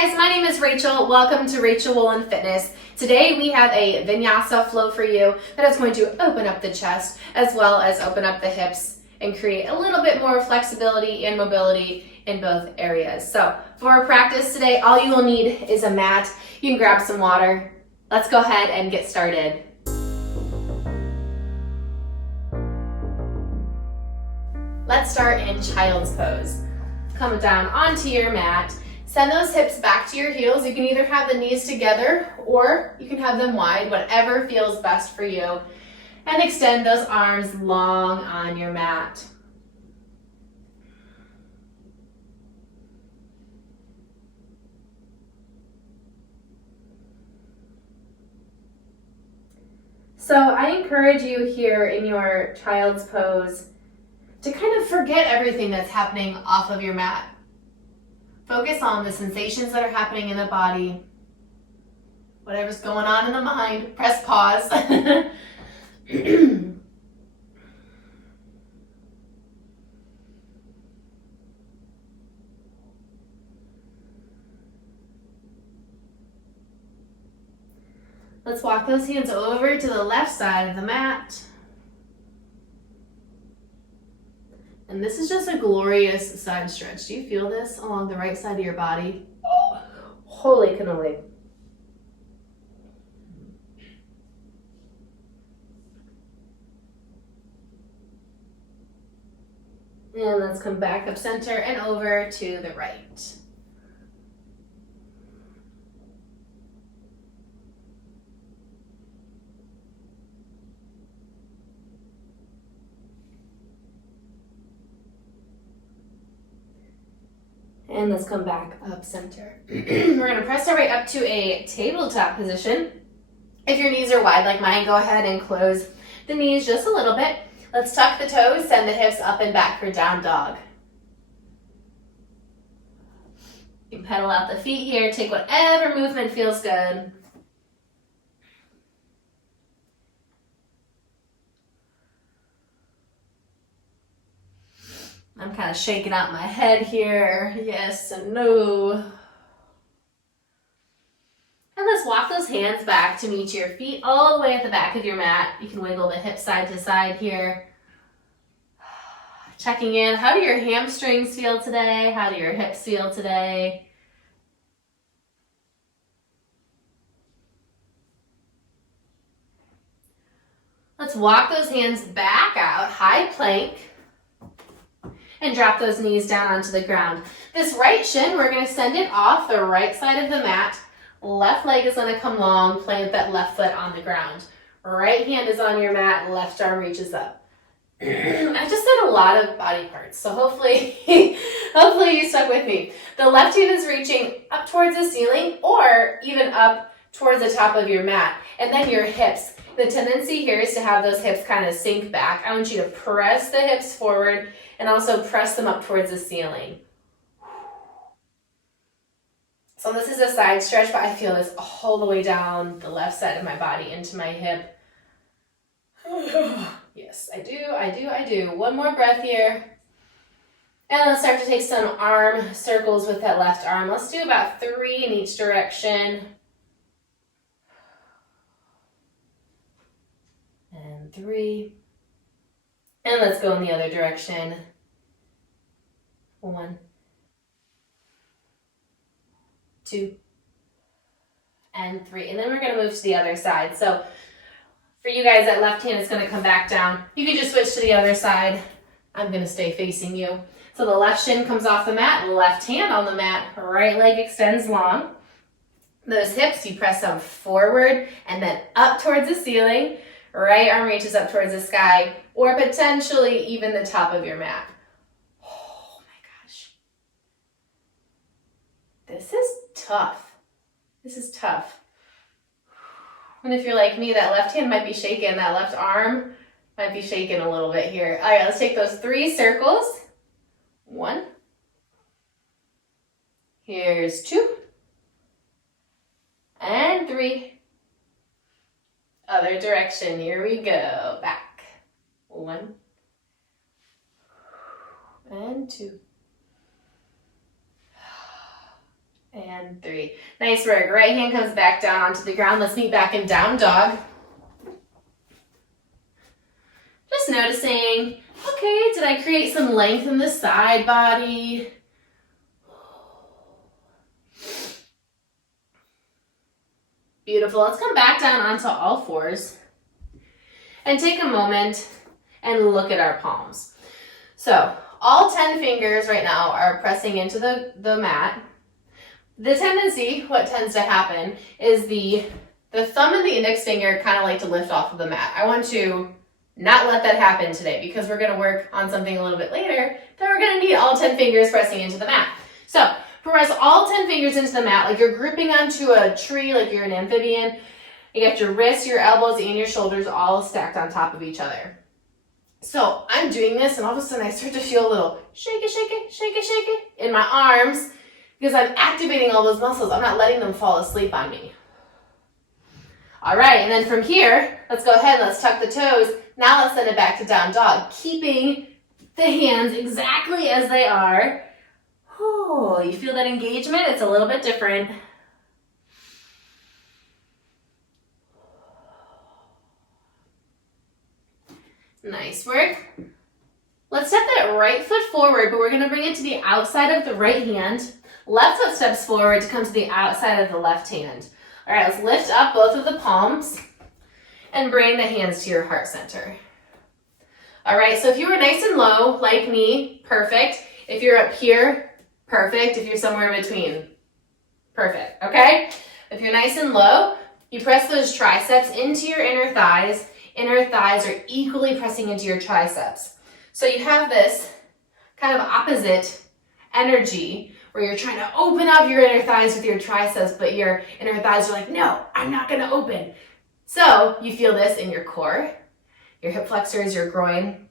guys, my name is Rachel. Welcome to Rachel Woolen Fitness. Today we have a Vinyasa Flow for you that is going to open up the chest as well as open up the hips and create a little bit more flexibility and mobility in both areas. So for our practice today, all you will need is a mat. You can grab some water. Let's go ahead and get started. Let's start in child's pose. Come down onto your mat. Send those hips back to your heels. You can either have the knees together or you can have them wide, whatever feels best for you. And extend those arms long on your mat. So I encourage you here in your child's pose to kind of forget everything that's happening off of your mat. Focus on the sensations that are happening in the body. Whatever's going on in the mind, press pause. Let's walk those hands over to the left side of the mat. And this is just a glorious side stretch. Do you feel this along the right side of your body? Oh, holy cannoli. And let's come back up center and over to the right. And let's come back up center. We're gonna press our way up to a tabletop position. If your knees are wide like mine, go ahead and close the knees just a little bit. Let's tuck the toes, send the hips up and back for down dog. You can pedal out the feet here, take whatever movement feels good. I'm kind of shaking out my head here. Yes and no. And let's walk those hands back to meet your feet all the way at the back of your mat. You can wiggle the hips side to side here. Checking in. How do your hamstrings feel today? How do your hips feel today? Let's walk those hands back out, high plank. And drop those knees down onto the ground. This right shin, we're going to send it off the right side of the mat. Left leg is going to come long, plant that left foot on the ground. Right hand is on your mat, left arm reaches up. I just did a lot of body parts, so hopefully you stuck with me. The left hand is reaching up towards the ceiling or even up towards the top of your mat. And then your hips. The tendency here is to have those hips kind of sink back. I want you to press the hips forward and also press them up towards the ceiling. So this is a side stretch, but I feel this all the way down the left side of my body into my hip. Yes, I do. One more breath here. And let's start to take some arm circles with that left arm. Let's do about 3 in each direction. And 3. And let's go in the other direction. 1, 2, and 3. And then we're going to move to the other side. So for you guys, that left hand is going to come back down. You can just switch to the other side. I'm going to stay facing you. So the left shin comes off the mat, left hand on the mat, right leg extends long. Those hips, you press them forward and then up towards the ceiling. Right arm reaches up towards the sky or potentially even the top of your mat. Oh my gosh. This is tough. This is tough. And if you're like me, that left hand might be shaking. That left arm might be shaking a little bit here. All right, let's take those 3 circles. 1. Here's 2. And 3. Other direction, here we go, back. 1, and 2, And 3. Nice work. Right hand comes back down onto the ground. Let's meet back in down dog. Just noticing, okay, did I create some length in the side body? Beautiful. Let's come back down onto all fours and take a moment and look at our palms. So all 10 fingers right now are pressing into the mat. The tendency, what tends to happen, is the thumb and the index finger kind of like to lift off of the mat. I want to not let that happen today because we're going to work on something a little bit later that we're going to need all 10 fingers pressing into the mat. So press all 10 fingers into the mat like you're gripping onto a tree, like you're an amphibian. You got your wrists, your elbows, and your shoulders all stacked on top of each other. So I'm doing this, and all of a sudden I start to feel a little shake it in my arms because I'm activating all those muscles. I'm not letting them fall asleep on me. All right, and then from here, let's go ahead and let's tuck the toes. Now let's send it back to down dog, keeping the hands exactly as they are. Oh, you feel that engagement? It's a little bit different. Nice work. Let's step that right foot forward, but we're going to bring it to the outside of the right hand. Left foot steps forward to come to the outside of the left hand. All right, let's lift up both of the palms and bring the hands to your heart center. All right, so if you were nice and low, like me, perfect. If you're up here, perfect. If you're somewhere in between, perfect, okay? If you're nice and low, you press those triceps into your inner thighs. Inner thighs are equally pressing into your triceps. So you have this kind of opposite energy where you're trying to open up your inner thighs with your triceps, but your inner thighs are like, no, I'm not gonna open. So you feel this in your core, your hip flexors, your groin,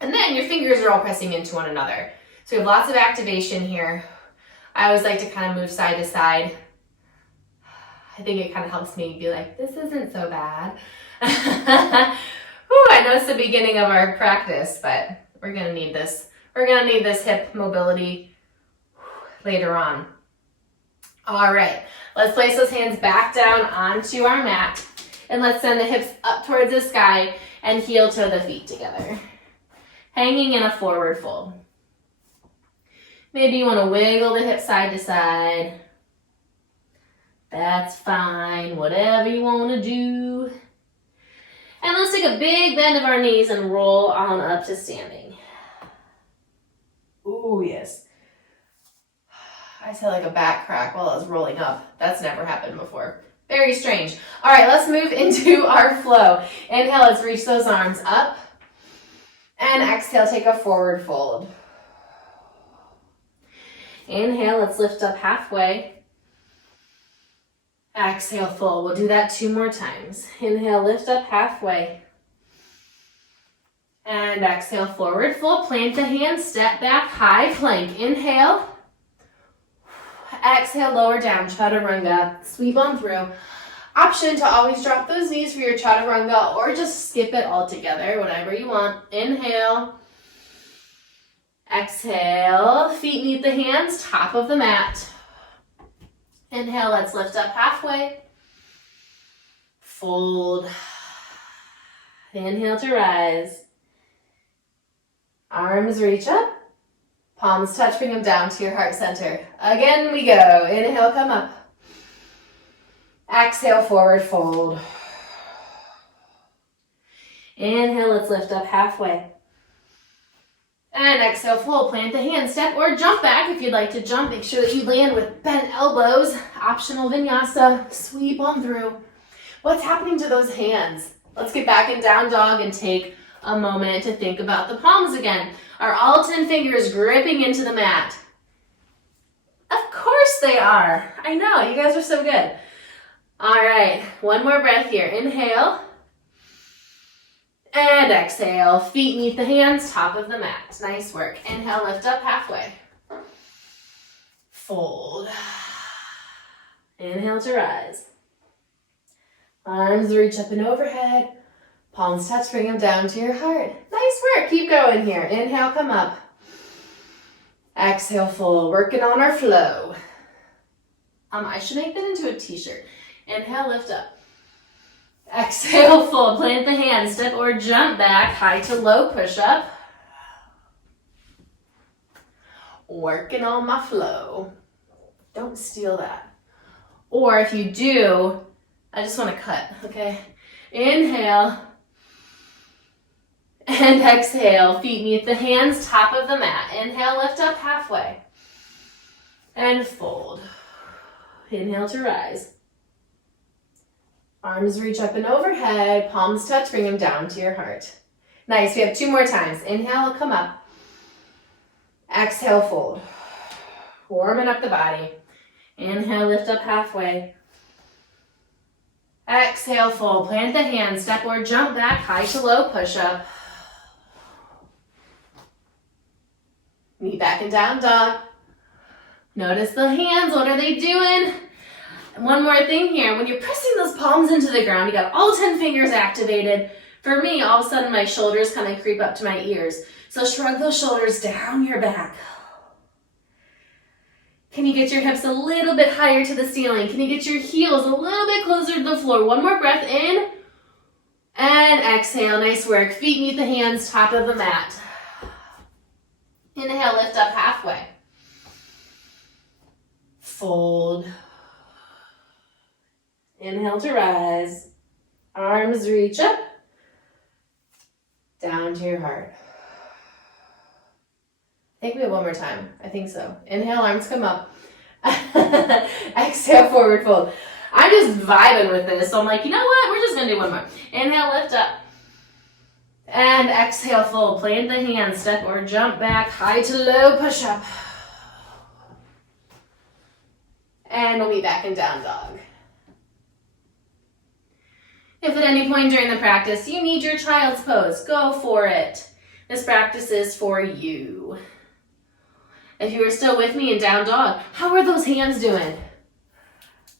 and then your fingers are all pressing into one another. So we have lots of activation here. I always like to kind of move side to side. I think it kind of helps me be like, this isn't so bad. Whew, I know it's the beginning of our practice, but we're gonna need this. We're gonna need this hip mobility later on. All right, let's place those hands back down onto our mat, and let's send the hips up towards the sky and heel toe the feet together, hanging in a forward fold. Maybe you want to wiggle the hips side to side. That's fine, whatever you want to do. And let's take a big bend of our knees and roll on up to standing. Ooh, yes. I feel like a back crack while I was rolling up. That's never happened before. Very strange. All right, let's move into our flow. Inhale, let's reach those arms up. And exhale, take a forward fold. Inhale, let's lift up halfway. Exhale, fold. We'll do that 2 more times. Inhale, lift up halfway. And exhale, forward fold. Plant the hands, step back, high plank. Inhale. Exhale, lower down, chaturanga. Sweep on through. Option to always drop those knees for your chaturanga or just skip it altogether, whatever you want. Inhale. Exhale, feet meet the hands, top of the mat. Inhale, let's lift up halfway. Fold. Inhale to rise. Arms reach up. Palms touch, bring them down to your heart center. Again we go. Inhale, come up. Exhale, forward fold. Inhale, let's lift up halfway. And exhale, fold. Plant the hand, step or jump back. If you'd like to jump, make sure that you land with bent elbows. Optional vinyasa, sweep on through. What's happening to those hands? Let's get back in down dog and take a moment to think about the palms again. Are all 10 fingers gripping into the mat? Of course they are. I know, you guys are so good. All right, one more breath here. Inhale. And exhale. Feet meet the hands, top of the mat. Nice work. Inhale, lift up halfway. Fold. Inhale to rise. Arms reach up and overhead. Palms touch, bring them down to your heart. Nice work. Keep going here. Inhale, come up. Exhale, fold. Working on our flow. I should make that into a t-shirt. Inhale, lift up. Exhale, fold. Plant the hands, step or jump back, high to low push-up. Working on my flow. Don't steal that. Or if you do, I just want to cut, okay? Inhale. And exhale, feet meet the hands, top of the mat. Inhale, lift up halfway. And fold. Inhale to rise. Arms reach up and overhead, palms touch, bring them down to your heart. Nice, we have 2 more times. Inhale, come up. Exhale, fold. Warming up the body. Inhale, lift up halfway. Exhale, fold. Plant the hands, step or jump back, high to low push-up. Knee back and down dog. Notice the hands, what are they doing? One more thing here, when you're pressing those palms into the ground, you got all 10 fingers activated. For me, all of a sudden my shoulders kind of creep up to my ears. So shrug those shoulders down your back. Can you get your hips a little bit higher to the ceiling? Can you get your heels a little bit closer to the floor? One more breath in and exhale. Nice work. Feet meet the hands, top of the mat. Inhale, lift up halfway. Fold. Inhale to rise. Arms reach up. Down to your heart. I think we have one more time. I think so. Inhale, arms come up. Exhale, forward fold. I'm just vibing with this. So I'm like, you know what? We're just going to do one more. Inhale, lift up. And exhale, fold. Plant the hands, step or jump back, high to low, push up. And we'll be back in down dog. If at any point during the practice you need your child's pose, go for it. This practice is for you. If you are still with me in down dog, how are those hands doing?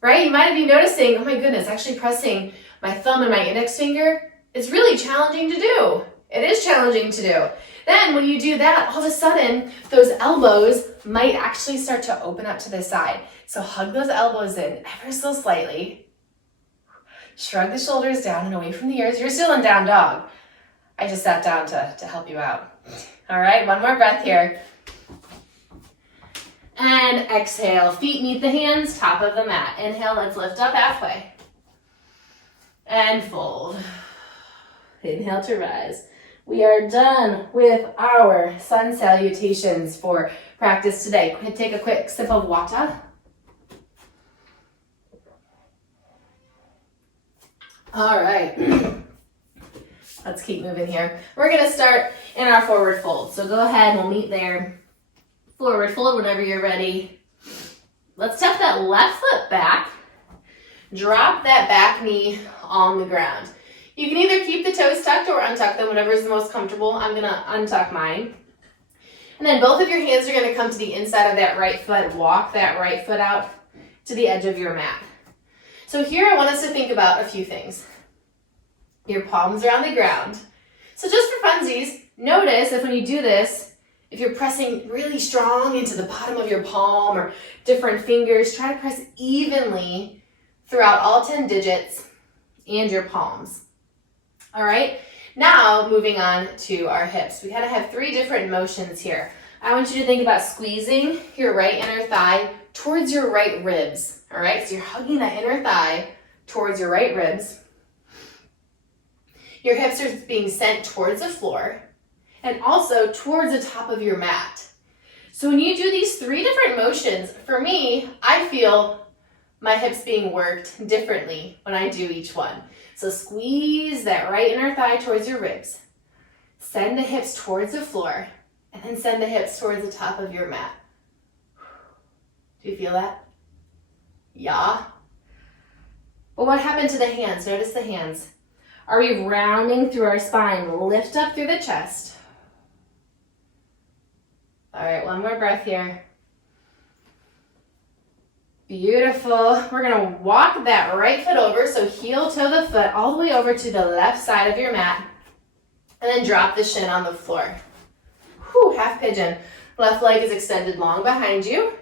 Right? You might be noticing, oh my goodness, actually pressing my thumb and my index finger, it's really challenging to do. It is challenging to do. Then when you do that, all of a sudden, those elbows might actually start to open up to the side. So hug those elbows in ever so slightly. Shrug the shoulders down and away from the ears. You're still in down dog. I just sat down to help you out. All right, one more breath here. And exhale, feet meet the hands, top of the mat. Inhale, let's lift up halfway. And fold. Inhale to rise. We are done with our sun salutations for practice today. Take a quick sip of water. All right. Let's keep moving here. We're going to start in our forward fold. So go ahead, we'll meet there. Forward fold whenever you're ready. Let's step that left foot back. Drop that back knee on the ground. You can either keep the toes tucked or untuck them, whatever is the most comfortable. I'm going to untuck mine. And then both of your hands are going to come to the inside of that right foot. Walk that right foot out to the edge of your mat. So here I want us to think about a few things. Your palms are on the ground. So just for funsies, notice if when you do this, if you're pressing really strong into the bottom of your palm or different fingers, try to press evenly throughout all 10 digits and your palms. All right, now moving on to our hips. We gotta have 3 different motions here. I want you to think about squeezing your right inner thigh towards your right ribs. All right, so you're hugging that inner thigh towards your right ribs. Your hips are being sent towards the floor and also towards the top of your mat. So when you do these 3 different motions, for me, I feel my hips being worked differently when I do each one. So squeeze that right inner thigh towards your ribs. Send the hips towards the floor and then send the hips towards the top of your mat. Do you feel that? Yeah. But what happened to the hands? Notice the hands. Are we rounding through our spine? Lift up through the chest. All right, one more breath here. Beautiful. We're going to walk that right foot over, so heel toe the foot all the way over to the left side of your mat, and then drop the shin on the floor. Whew, half pigeon. Left leg is extended long behind you.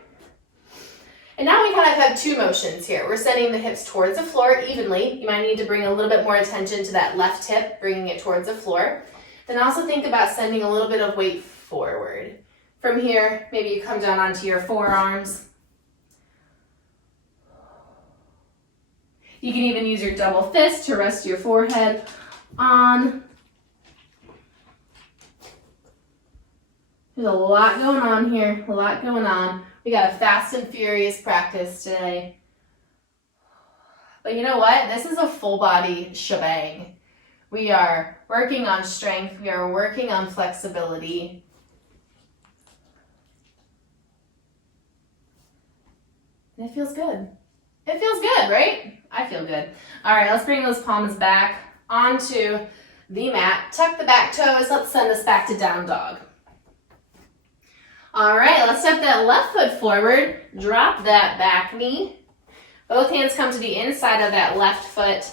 And now we kind of have two motions here. We're sending the hips towards the floor evenly. You might need to bring a little bit more attention to that left hip, bringing it towards the floor. Then also think about sending a little bit of weight forward. From here, maybe you come down onto your forearms. You can even use your double fist to rest your forehead on. There's a lot going on here, a lot going on. We got a fast and furious practice today. But you know what? This is a full body shebang. We are working on strength. We are working on flexibility. And it feels good. It feels good, right? I feel good. All right, let's bring those palms back onto the mat. Tuck the back toes. Let's send this back to down dog. All right, let's step that left foot forward. Drop that back knee. Both hands come to the inside of that left foot.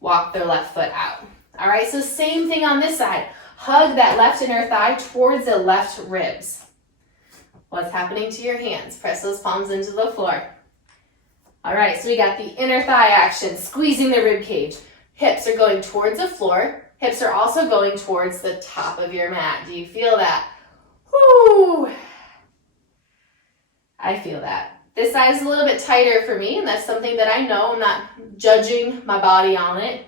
Walk their left foot out. All right, so same thing on this side. Hug that left inner thigh towards the left ribs. What's happening to your hands? Press those palms into the floor. All right, so we got the inner thigh action, squeezing the rib cage. Hips are going towards the floor. Hips are also going towards the top of your mat. Do you feel that? Whoo! I feel that. This side is a little bit tighter for me, and that's something that I know. I'm not judging my body on it.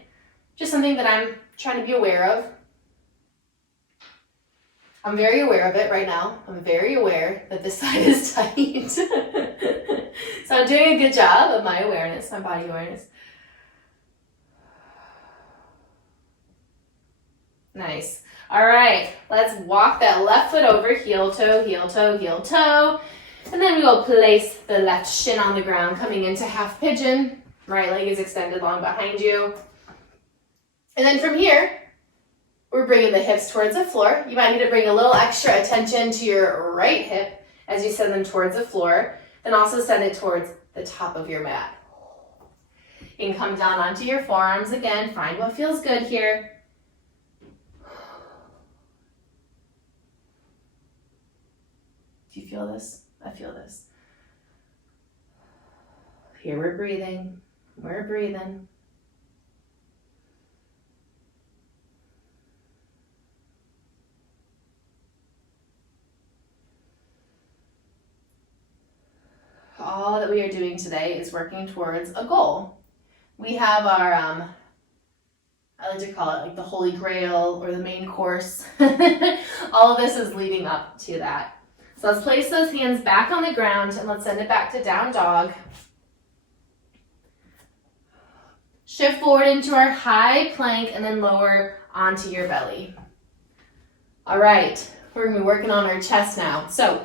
Just something that I'm trying to be aware of. I'm very aware of it right now. I'm very aware that this side is tight. So I'm doing a good job of my awareness, my body awareness. Nice. All right, let's walk that left foot over, heel toe, heel toe, heel toe. And then we will place the left shin on the ground, coming into half pigeon. Right leg is extended long behind you. And then from here, we're bringing the hips towards the floor. You might need to bring a little extra attention to your right hip as you send them towards the floor. Then also send it towards the top of your mat. You can come down onto your forearms again. Find what feels good here. Do you feel this? I feel this. Here we're breathing. We're breathing. All that we are doing today is working towards a goal. We have our, I like to call it like the Holy Grail or the main course. All of this is leading up to that. So let's place those hands back on the ground and let's send it back to down dog. Shift forward into our high plank and then lower onto your belly. All right, we're gonna be working on our chest now. So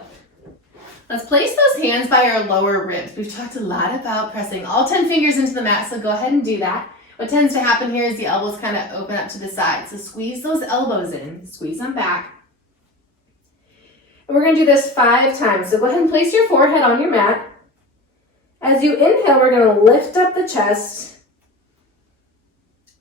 let's place those hands by our lower ribs. We've talked a lot about pressing all 10 fingers into the mat, so go ahead and do that. What tends to happen here is the elbows kind of open up to the side. So squeeze those elbows in, squeeze them back. And we're going to do this 5 times. So go ahead and place your forehead on your mat. As you inhale, we're going to lift up the chest.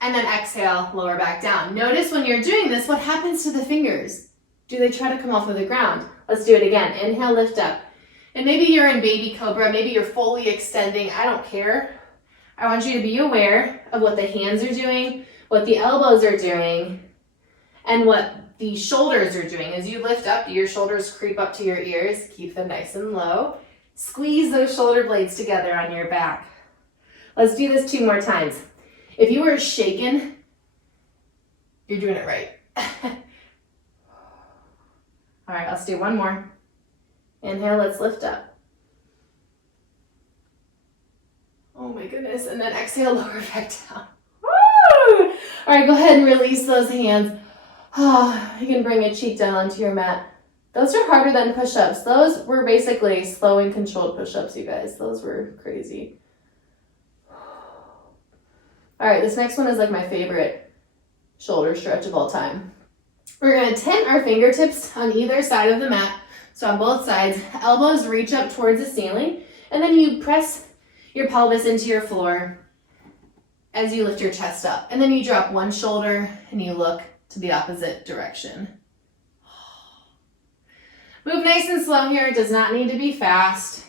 And then exhale, lower back down. Notice when you're doing this, what happens to the fingers? Do they try to come off of the ground? Let's do it again. Inhale, lift up. And maybe you're in baby cobra. Maybe you're fully extending. I don't care. I want you to be aware of what the hands are doing, what the elbows are doing, and what the shoulders are doing. As you lift up, your shoulders creep up to your ears. Keep them nice and low. Squeeze those shoulder blades together on your back. Let's do this 2 more times. If you were shaken, you're doing it right. All right, let's do 1 more. Inhale, let's lift up. Oh my goodness, and then exhale, lower back down. Woo! All right, go ahead and release those hands. You can bring a cheek down onto your mat. Those are harder than push-ups. Those were basically slow and controlled push-ups, you guys. Those were crazy. All right, this next one is like my favorite shoulder stretch of all time. We're going to tent our fingertips on either side of the mat. So on both sides, elbows reach up towards the ceiling, and then you press your pelvis into your floor as you lift your chest up. And then you drop one shoulder and you look to the opposite direction. Move nice and slow here. It does not need to be fast.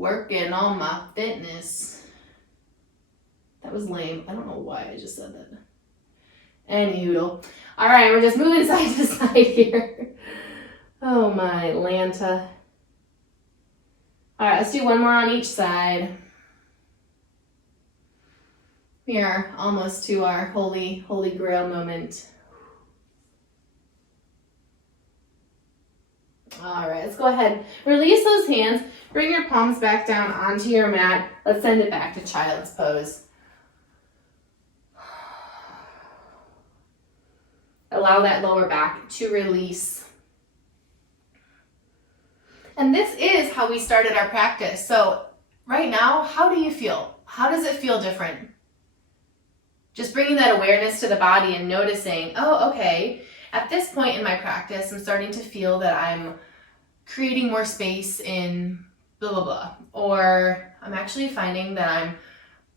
Working on my fitness. That was lame. I don't know why I just said that. Anyhoodle. All right, we're just moving side to side here. Oh my Lanta. All right, let's do one more on each side. We are almost to our holy grail moment. All right, let's go ahead. Release those hands. Bring your palms back down onto your mat. Let's send it back to child's pose. Allow that lower back to release. And this is how we started our practice. So right now, how do you feel? How does it feel different? Just bringing that awareness to the body and noticing, oh, okay, at this point in my practice, I'm starting to feel that I'm creating more space in blah, blah, blah. Or I'm actually finding that I'm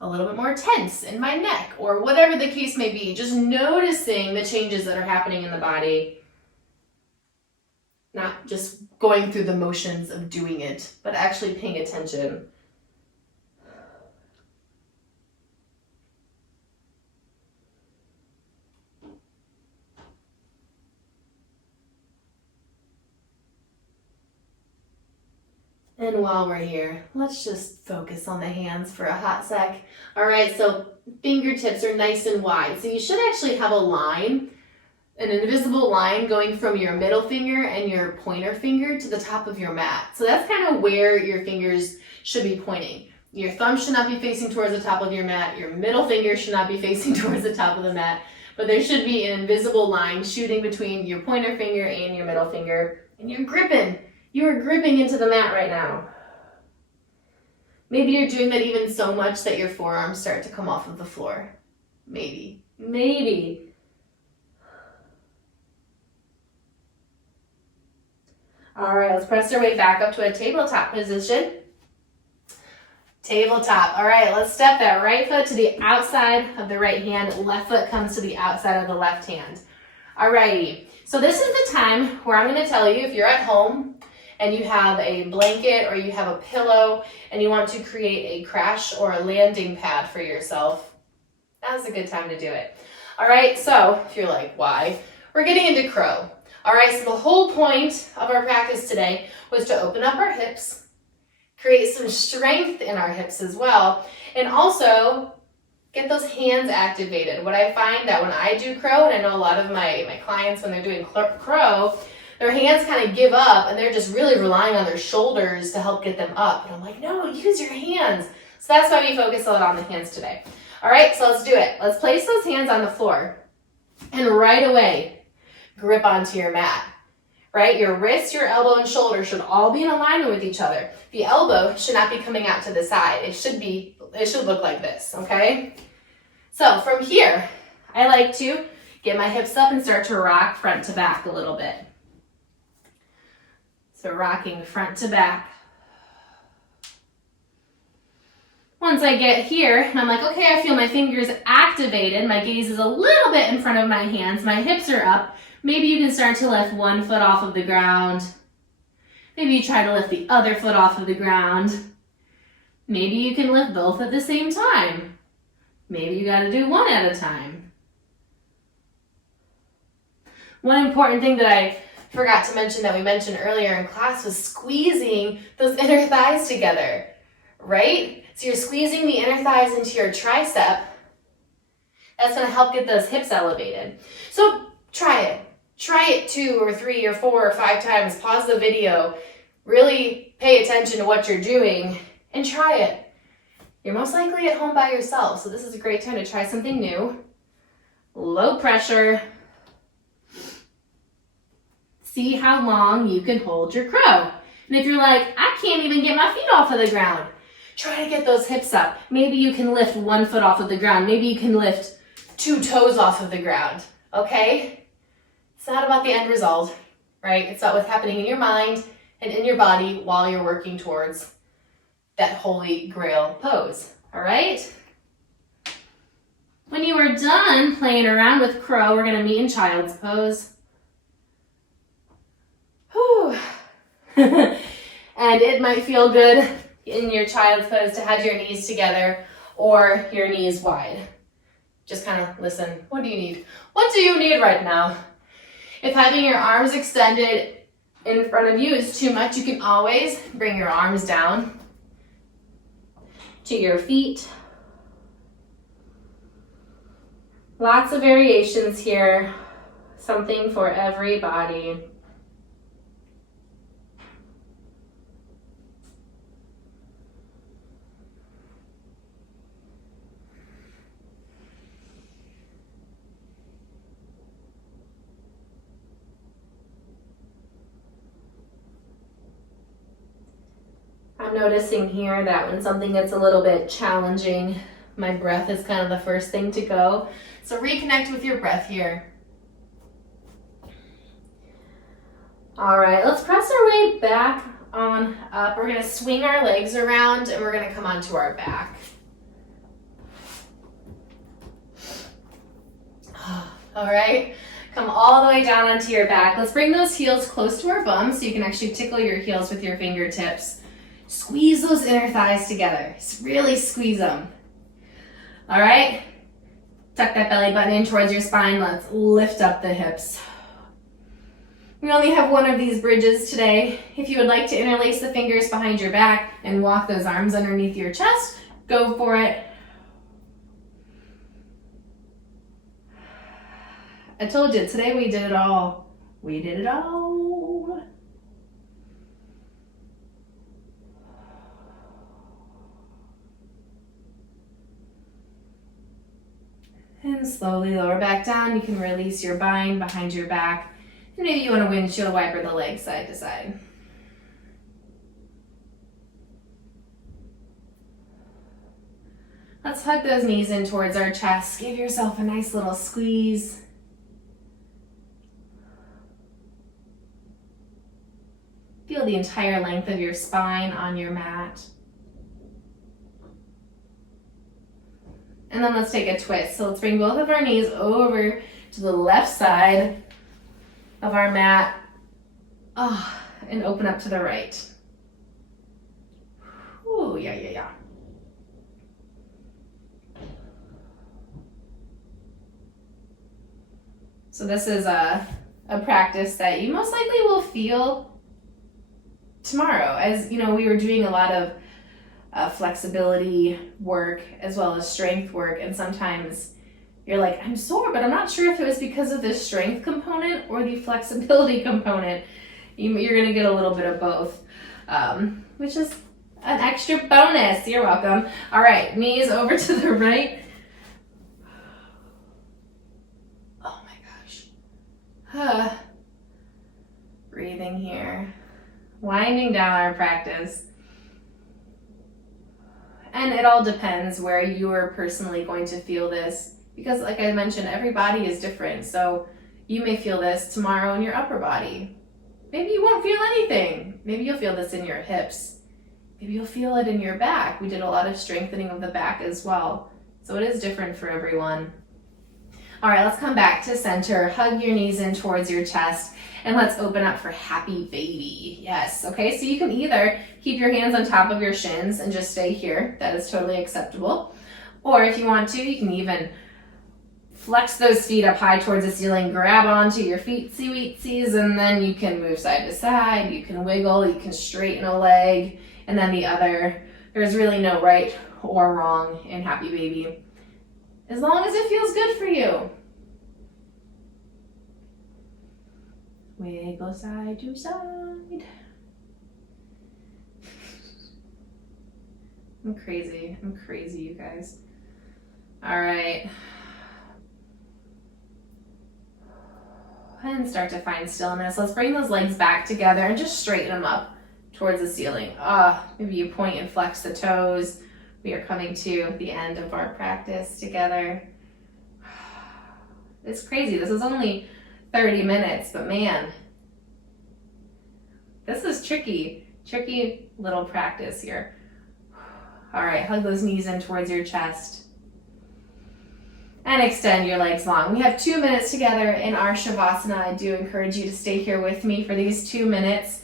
a little bit more tense in my neck, or whatever the case may be. Just noticing the changes that are happening in the body. Not just going through the motions of doing it, but actually paying attention. And while we're here, let's just focus on the hands for a hot sec. All right, so fingertips are nice and wide. So you should actually have a line, an invisible line going from your middle finger and your pointer finger to the top of your mat. So that's kind of where your fingers should be pointing. Your thumb should not be facing towards the top of your mat. Your middle finger should not be facing towards the top of the mat. But there should be an invisible line shooting between your pointer finger and your middle finger. And you're gripping. You are gripping into the mat right now. Maybe you're doing that even so much that your forearms start to come off of the floor. Maybe. All right, let's press our way back up to a tabletop position. Tabletop. All right, let's step that right foot to the outside of the right hand. Left foot comes to the outside of the left hand. All righty. So this is the time where I'm going to tell you, if you're at home and you have a blanket or you have a pillow and you want to create a crash or a landing pad for yourself, now's a good time to do it. All right, so if you're like, why? We're getting into crow. All right, so the whole point of our practice today was to open up our hips, create some strength in our hips as well, and also get those hands activated. What I find that when I do crow, and I know a lot of my clients when they're doing crow, their hands kind of give up and they're just really relying on their shoulders to help get them up. And I'm like, no, use your hands. So that's why we focus a lot on the hands today. All right, so let's do it. Let's place those hands on the floor and right away, grip onto your mat, right? Your wrist, your elbow, and shoulder should all be in alignment with each other. The elbow should not be coming out to the side. It should look like this, okay? So from here, I like to get my hips up and start to rock front to back a little bit. So rocking front to back. Once I get here, and I'm like, okay, I feel my fingers activated. My gaze is a little bit in front of my hands. My hips are up. Maybe you can start to lift one foot off of the ground. Maybe you try to lift the other foot off of the ground. Maybe you can lift both at the same time. Maybe you got to do one at a time. One important thing that I forgot to mention that we mentioned earlier in class was squeezing those inner thighs together, right? So you're squeezing the inner thighs into your tricep. That's going to help get those hips elevated. So try it. Try it 2 or 3 or 4 or 5 times. Pause the video. Really pay attention to what you're doing and try it. You're most likely at home by yourself, so this is a great time to try something new. Low pressure. See how long you can hold your crow. And if you're like, I can't even get my feet off of the ground, try to get those hips up. Maybe you can lift 1 foot off of the ground. Maybe you can lift 2 toes off of the ground, okay? It's not about the end result, right? It's about what's happening in your mind and in your body while you're working towards that holy grail pose, all right? When you are done playing around with crow, we're gonna meet in child's pose. Whew. And it might feel good in your child's pose to have your knees together or your knees wide. Just kind of listen. What do you need? What do you need right now? If having your arms extended in front of you is too much, you can always bring your arms down to your feet. Lots of variations here. Something for every body. I'm noticing here that when something gets a little bit challenging, my breath is kind of the first thing to go. So reconnect with your breath here. All right, let's press our way back on up. We're gonna swing our legs around and we're gonna come onto our back. All right, come all the way down onto your back. Let's bring those heels close to our bum so you can actually tickle your heels with your fingertips. Squeeze those inner thighs together. Really squeeze them. All right, tuck that belly button in towards your spine. Let's lift up the hips. We only have one of these bridges today. If you would like to interlace the fingers behind your back and walk those arms underneath your chest, go for it. I told you, today we did it all. We did it all. And slowly lower back down. You can release your bind behind your back. And maybe you want to windshield wiper the legs side to side. Let's hug those knees in towards our chest. Give yourself a nice little squeeze. Feel the entire length of your spine on your mat. And then let's take a twist. So let's bring both of our knees over to the left side of our mat. And open up to the right. Ooh, yeah. So this is a practice that you most likely will feel tomorrow. As you know, we were doing a lot of flexibility work as well as strength work, and sometimes you're like, I'm sore, but I'm not sure if it was because of the strength component or the flexibility component. You're gonna get a little bit of both, which is an extra bonus. You're welcome. All right, knees over to the right. Oh my gosh. Breathing here. Winding down our practice. And it all depends where you are personally going to feel this. Because like I mentioned, every body is different. So you may feel this tomorrow in your upper body. Maybe you won't feel anything. Maybe you'll feel this in your hips. Maybe you'll feel it in your back. We did a lot of strengthening of the back as well. So it is different for everyone. All right, let's come back to center. Hug your knees in towards your chest. And let's open up for happy baby. Yes, okay, so you can either keep your hands on top of your shins and just stay here. That is totally acceptable. Or if you want to, you can even flex those feet up high towards the ceiling, grab onto your feetsies, and then you can move side to side. You can wiggle, you can straighten a leg, and then the other. There's really no right or wrong in happy baby, as long as it feels good for you. Wiggle side to side. I'm crazy, you guys. All right. And start to find stillness. Let's bring those legs back together and just straighten them up towards the ceiling. Maybe you point and flex the toes. We are coming to the end of our practice together. It's crazy. This is only 30 minutes, but man, this is tricky little practice here. All right, hug those knees in towards your chest and extend your legs long. We have 2 minutes together in our Shavasana. I do encourage you to stay here with me for these 2 minutes.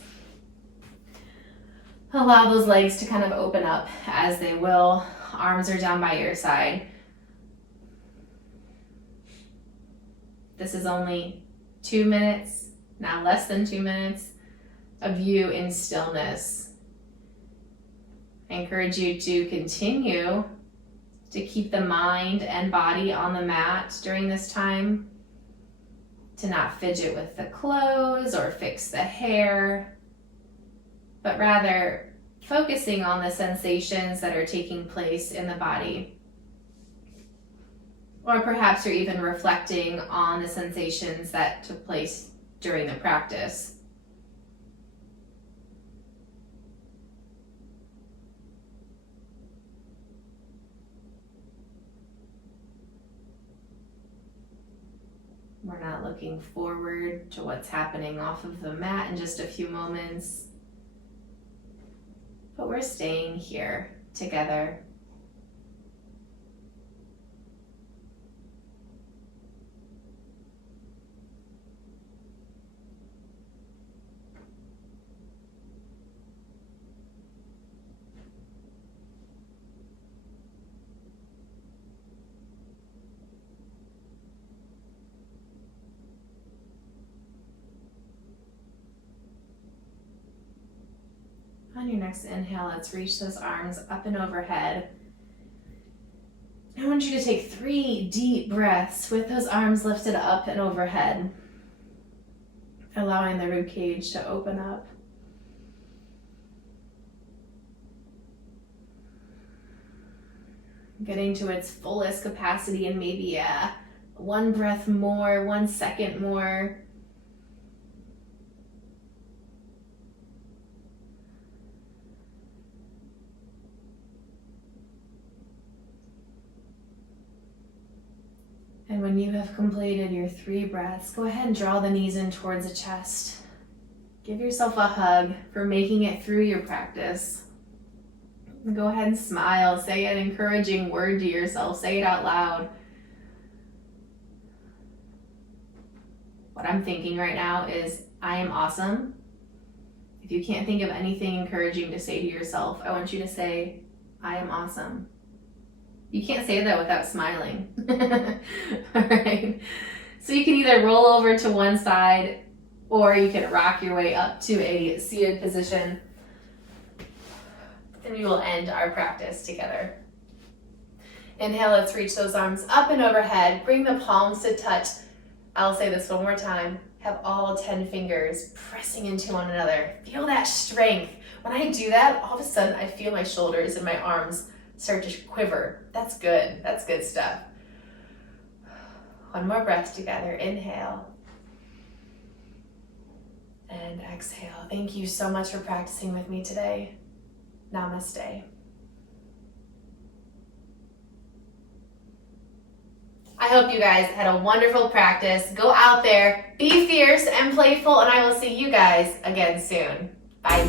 Allow those legs to kind of open up as they will. Arms are down by your side. This is only 2 minutes, now less than 2 minutes, of you in stillness. I encourage you to continue to keep the mind and body on the mat during this time, to not fidget with the clothes or fix the hair, but rather focusing on the sensations that are taking place in the body. Or perhaps you're even reflecting on the sensations that took place during the practice. We're not looking forward to what's happening off of the mat in just a few moments, but we're staying here together. On your next inhale, let's reach those arms up and overhead. I want you to take 3 deep breaths with those arms lifted up and overhead, allowing the rib cage to open up. Getting to its fullest capacity, and maybe 1 breath more, 1 second more. And when you have completed your 3 breaths, go ahead and draw the knees in towards the chest. Give yourself a hug for making it through your practice. And go ahead and smile. Say an encouraging word to yourself. Say it out loud. What I'm thinking right now is, I am awesome. If you can't think of anything encouraging to say to yourself, I want you to say, I am awesome. You can't say that without smiling. All right. So you can either roll over to one side, or you can rock your way up to a seated position. And we will end our practice together. Inhale, let's reach those arms up and overhead. Bring the palms to touch. I'll say this one more time. Have all 10 fingers pressing into one another. Feel that strength. When I do that, all of a sudden I feel my shoulders and my arms start to quiver. That's good. That's good stuff. One more breath together. Inhale. And exhale. Thank you so much for practicing with me today. Namaste. I hope you guys had a wonderful practice. Go out there, be fierce and playful, and I will see you guys again soon. Bye.